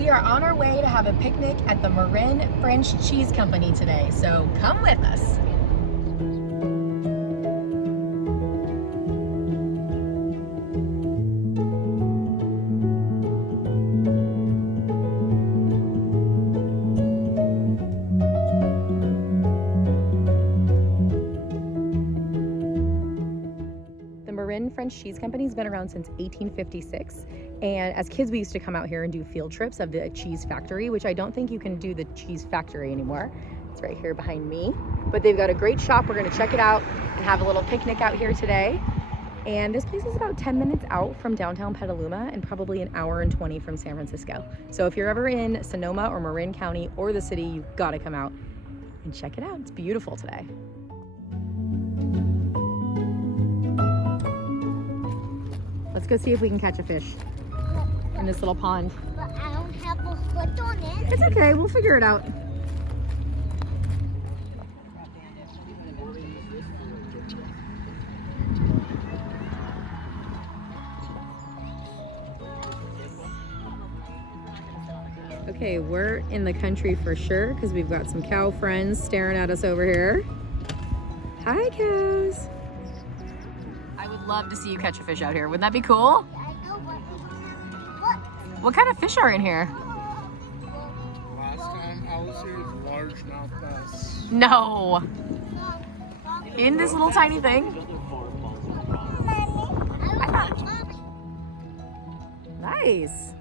We are on our way to have a picnic at the Marin French Cheese Company today, so come with us. The Marin French Cheese Company has been around since 1856, and as kids we used to come out here and do field trips of the cheese factory, which I don't think you can do the cheese factory anymore. It's right here behind me, but they've got a great shop. We're going to check it out and have a little picnic out here today. And this place is about 10 minutes out from downtown Petaluma and probably an hour and 20 from San Francisco. So if you're ever in Sonoma or Marin County or the city, you've got to come out and check it out. It's beautiful today. Let's go see if we can catch a fish in this little pond. But I don't have a foot on it. It's okay, we'll figure it out. Okay, we're in the country for sure because we've got some cow friends staring at us over here. Hi, cows. I would love to see you catch a fish out here. Wouldn't that be cool? I know What kind of fish are in here? Last time I was here, was largemouth bass. No. In this little tiny thing? Nice.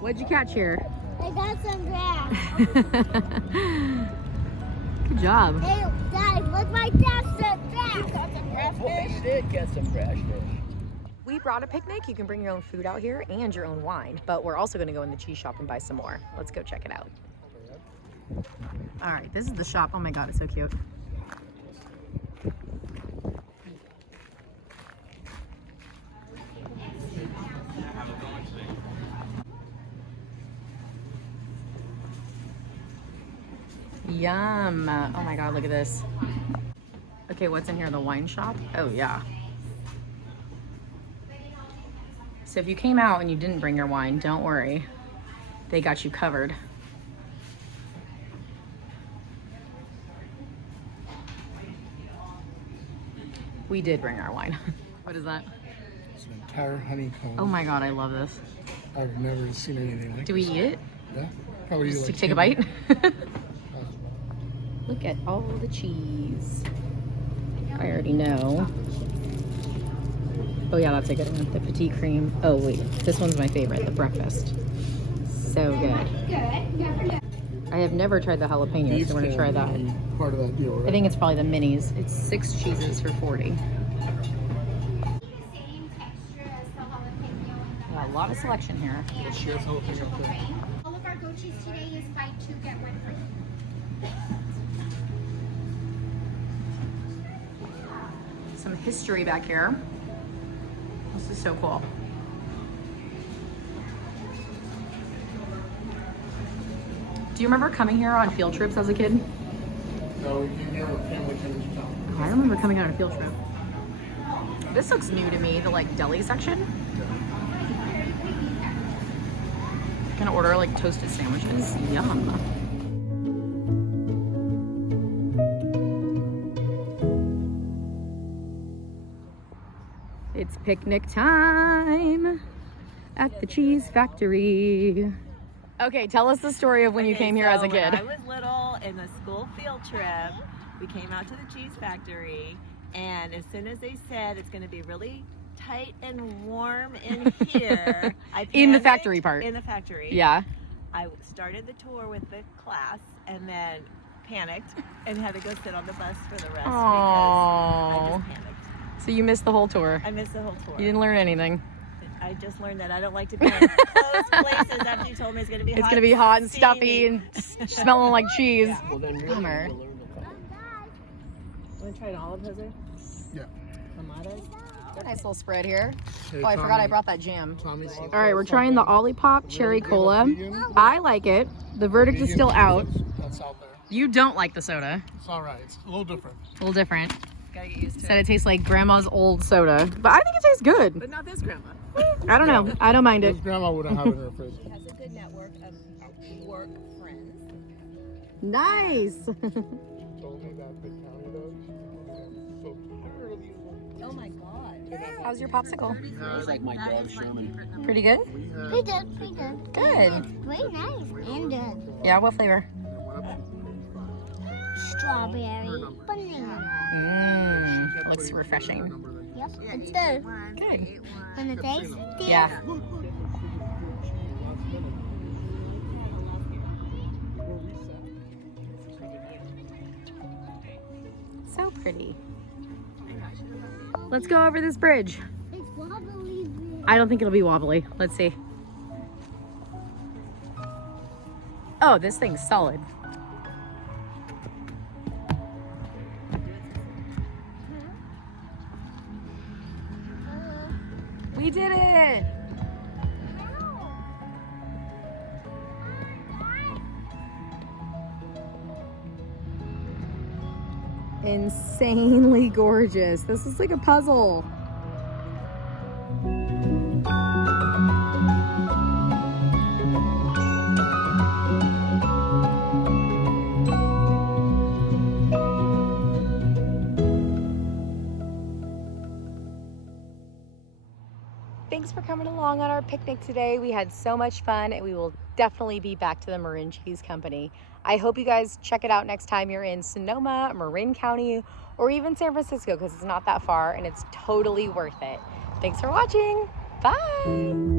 What'd you catch here? I got some grass. Good job. Hey, guys, look, my dad said grass. Well, you did get some fresh fish. We brought a picnic. You can bring your own food out here and your own wine, but we're also gonna go in the cheese shop and buy some more. Let's go check it out. All right, this is the shop. Oh my God, it's so cute. Yum. Oh my God, look at this. Okay, what's in here? The wine shop? Oh yeah. So if you came out and you didn't bring your wine, don't worry. They got you covered. We did bring our wine. What is that? It's an entire honeycomb. Oh my God, I love this. I've never seen anything like Do we this. eat it? Yeah. How would you Just like take a candy? bite? Look at all the cheese. I already know. Oh yeah, that's a good one. The petite cream. Oh wait, this one's my favorite, the breakfast. So good. I have never tried the jalapeno, These so we're gonna try that. can be part of that deal, right? I think it's probably the minis. It's 6 cheeses for 40. Yeah, a lot of selection here. All of our goat cheese today is buy 2, get 1 free. Some history back here. This is so cool. Do you remember coming here on field trips as a kid? No, we came here with family friends. Oh, I remember coming on a field trip. This looks new to me, the like deli section. Gonna order like toasted sandwiches. Yum. It's picnic time at the cheese factory. Okay, tell us the story of when you came here as a kid. When I was little in the school field trip, we came out to the cheese factory, and as soon as they said it's going to be really tight and warm in here, I In the panicked. factory part. In the factory. Yeah. I started the tour with the class and then panicked and had to go sit on the bus for the rest because I just panicked. So you missed the whole tour. I missed the whole tour. You didn't learn anything. I just learned that I don't like to be in closed places after you told me it's going to be hot. It's gonna be hot and stuffy and smelling like cheese. Well, then you're Bummer. going to learn the color. Want to try an olive, Jose? Yeah. Tomatoes? Nice little spread here. Hey, Oh, I forgot I brought that jam. Tommy's All right, we're trying the Olipop Cherry Cola. Vegan? I like it. The verdict is Vegan still cheese, out. That's out there. You don't like the soda. It's all right. It's a little different. A little different. Gotta get used to Said it. it tastes like grandma's old soda, but I think it tastes good. But not this grandma. I don't know. I don't mind His it. grandma wouldn't have it in her fridge. She has a good network of work friends. Nice. Told me that the county though, she's so tired of these ones. Oh my God. How's your popsicle? It's like my dog Sherman. Pretty good? Pretty good, pretty good. Good. It's very nice and good. Yeah, what flavor? Strawberry, banana. Mmm, looks refreshing. Yep, it's good. Good. And the taste? Yeah. So pretty. Let's go over this bridge. It's wobbly. I don't think it'll be wobbly. Let's see. Oh, this thing's solid. We did it! Insanely gorgeous. This is like a puzzle. Thanks for coming along on our picnic today. We had so much fun and we will definitely be back to the Marin Cheese Company. I hope you guys check it out next time you're in Sonoma, Marin County, or even San Francisco because it's not that far and it's totally worth it. Thanks for watching. Bye.